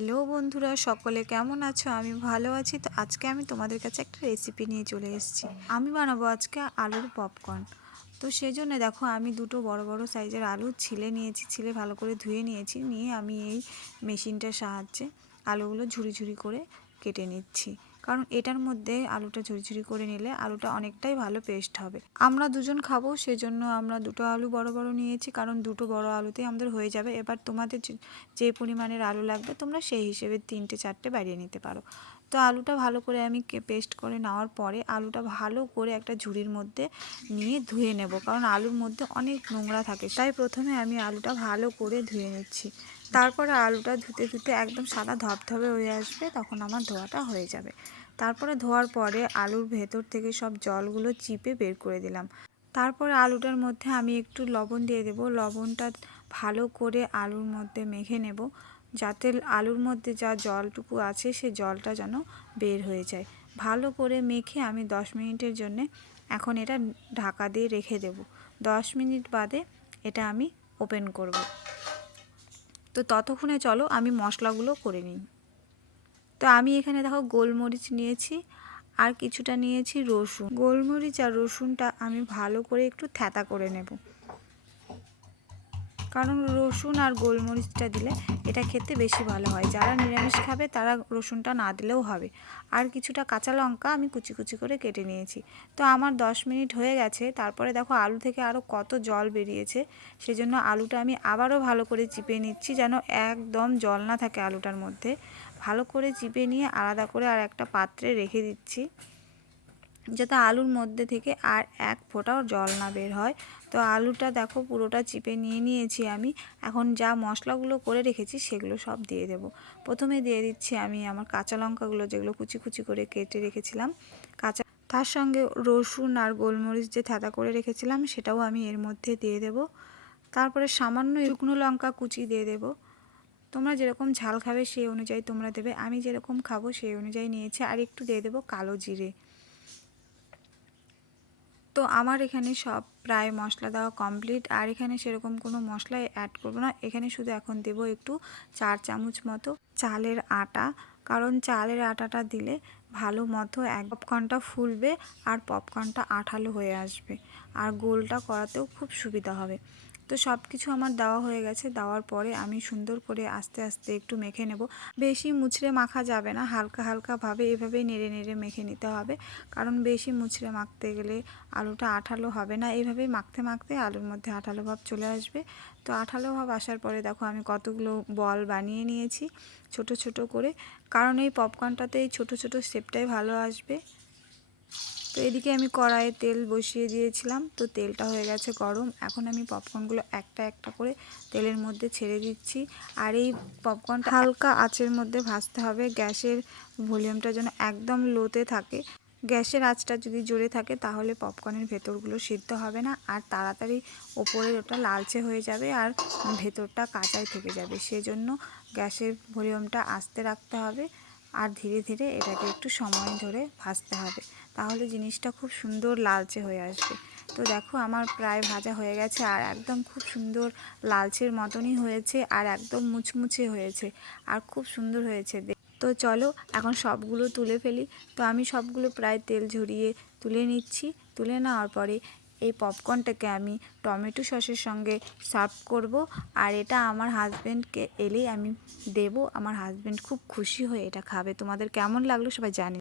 Hello বন্ধুরা, সকলে কেমন আছো? আমি ভালো আছি। তো আজকে আমি তোমাদের কাছে একটা রেসিপি নিয়ে চলে এসেছি। আমি বানাবো আজকে আলুর পপকর্ন তো সেই জন্য দেখো, আমি দুটো বড় বড় সাইজের আলু ছিলে নিয়েছি, ছিলে ভালো করে ধুয়ে নিয়েছি, নিয়ে আমি এই মেশিনটার সাহায্যে আলুগুলো ঝুড়ি ঝুড়ি করে কেটে নিচ্ছি। কারণ এটার মধ্যে আলুটা ঝুড়ি করে নিলে আলুটা অনেকটাই ভালো পেস্ট হবে। আমরা দুজন খাব, সেজন্য আমরা দুটো আলু বড় বড় নিয়েছি, কারণ দুটো বড় আলুতেই আমাদের হয়ে যাবে। এবার তোমাদের যে পরিমাণের আলু লাগবে, তোমরা সেই হিসেবে তিনটে চারটে বাড়িয়ে নিতে পারো। তো আলুটা ভালো করে আমি পেস্ট করে নেওয়ার পরে আলুটা ভালো করে একটা ঝুড়ির মধ্যে নিয়ে ধুয়ে নেব, কারণ আলুর মধ্যে অনেক নোংরা থাকে। তাই প্রথমে আমি আলুটা ভালো করে ধুয়ে নিচ্ছি। তারপরে আলুটা ধুতে ধুতে একদম সাদা ধপধপে হয়ে আসবে, তখন আমার ধোয়াটা হয়ে যাবে। তারপরে ধোয়ার পরে আলুর ভেতর থেকে সব জলগুলো চিপে বের করে দিলাম। তারপরে আলুটার মধ্যে আমি একটু লবণ দিয়ে দেব। লবণটা ভালো করে আলুর মধ্যে মেখে নেব, যাতে আলুর মধ্যে যা জলটুকু আছে সে জলটা যেন বের হয়ে যায়। ভালো করে মেখে আমি দশ মিনিটের জন্যে এখন এটা ঢাকা দিয়ে রেখে দেব। দশ মিনিট বাদে এটা আমি ওপেন করব। তো ততক্ষণে চলো আমি মশলাগুলো করে নিই। তো আমি এখানে দেখো গোলমরিচ নিয়েছি, আর কিছুটা নিয়েছি রসুন। গোলমরিচ আর রসুনটা আমি ভালো করে একটু থ্যাতা করে নেব। কারণ রসুন আর গোলমরিচটা দিলে এটা খেতে বেশি ভালো হয়। যারা নিরামিষ খাবে তারা রসুনটা না দিলেও হবে। আর কিছুটা কাঁচা লঙ্কা আমি কুচি কুচি করে কেটে নিয়েছি। তো আমার দশ মিনিট হয়ে গেছে। তারপরে দেখো আলু থেকে আরও কত জল বেরিয়েছে। সেজন্য আলুটা আমি আবারও ভালো করে চিপে নিচ্ছি যেন একদম জল না থাকে আলুটার মধ্যে। ভালো করে চিপে নিয়ে আলাদা করে আর একটা পাত্রে রেখে দিচ্ছি। যাতে আলুর মধ্যে থেকে আর এক ফোঁটাও জল না বের হয়। তো আলুটা দেখো পুরোটা চিপে নিয়ে নিয়েছি আমি। এখন যা মশলাগুলো করে রেখেছি সেগুলো সব দিয়ে দেব। প্রথমে দিয়ে দিচ্ছি আমি আমার কাঁচা লঙ্কাগুলো যেগুলো কুচি কুচি করে কেটে রেখেছিলাম। কাঁচা তার সঙ্গে রসুন আর গোলমরিচ যে থাতা করে রেখেছিলাম সেটাও আমি এর মধ্যে দিয়ে দেব। তারপরে সামান্য শুকনো লঙ্কা কুচি দিয়ে দেব। তোমরা যেরকম ঝাল খাবে সেই অনুযায়ী তোমরা দেবে। আমি যেরকম খাব সেই অনুযায়ী নিয়েছি। আর একটু দিয়ে দেবো কালো জিরে। তো আমার এখানে সব প্রায় মশলা দেওয়া কমপ্লিট আর এখানে সেরকম কোনো মশলা অ্যাড করব না। এখানে শুধু এখন দেব একটু চার চামচ মতো চালের আটা, কারণ চালের আটাটা দিলে ভালো মতো এক পপকর্নটা ফুলবে আর পপকর্নটা আঠালো হয়ে আসবে। আর গোলটা করাতেও খুব সুবিধা হবে। তো সব কিছু আমার দেওয়া হয়ে গেছে। দেওয়ার পরে আমি সুন্দর করে আস্তে আস্তে একটু মেখে নেব। বেশি মুছড়ে মাখা যাবে না। হালকা, হালকাভাবে এভাবেই নেড়ে নেড়ে মেখে নিতে হবে। কারণ বেশি মুছড়ে মাখতে গেলে আলুটা আঠালো হবে না। এভাবেই মাখতে মাখতে আলুর মধ্যে আঠালো ভাব চলে আসবে। তো আঠালো ভাব আসার পরে দেখো আমি কতগুলো বল বানিয়ে নিয়েছি ছোট ছোট করে। কারণ এই পপকর্নটাতে এই ছোটো ছোটো শেপটাই ভালো আসবে। তো এদিকে আমি কড়াইয়ে তেল বসিয়ে দিয়েছিলাম। তো তেলটা হয়ে গেছে গরম। এখন আমি পপকর্নগুলো একটা একটা করে তেলের মধ্যে ছেড়ে দিচ্ছি। আর এই পপকর্নটা হালকা আঁচের মধ্যে ভাজতে হবে। গ্যাসের ভলিউমটা যেন একদম লোতে থাকে। গ্যাসের আঁচটা যদি জোরে থাকে, তাহলে পপকর্নের ভেতরগুলো সিদ্ধ হবে না। আর তাড়াতাড়ি ওপরের ওটা লালচে হয়ে যাবে আর ভেতরটা কাঁচাই থেকে যাবে। সেজন্য গ্যাসের ভলিউমটা আস্তে রাখতে হবে। আর ধীরে ধীরে এটাকে একটু সময় ধরে ভাজতে হবে। তাহলে জিনিসটা খুব সুন্দর লালচে হয়ে আসবে। তো দেখো আমার প্রায় ভাজা হয়ে গেছে আর একদম খুব সুন্দর লালচের মতনই হয়েছে আর একদম মুচমুচে হয়েছে আর খুব সুন্দর হয়েছে তো চলো এখন সবগুলো তুলে ফেলি। তো আমি সবগুলো প্রায় তেল ঝরিয়ে তুলে নিচ্ছি। তুলে নেওয়ার পরে এই পপকর্নটাকে আমি টমেটো সসের সঙ্গে সার্ভ করব। আর এটা আমার হাজব্যান্ডকে এলেই আমি দেব। আমার হাজব্যান্ড খুব খুশি হয়ে এটা খাবে। তোমাদের কেমন লাগল সবাই জানি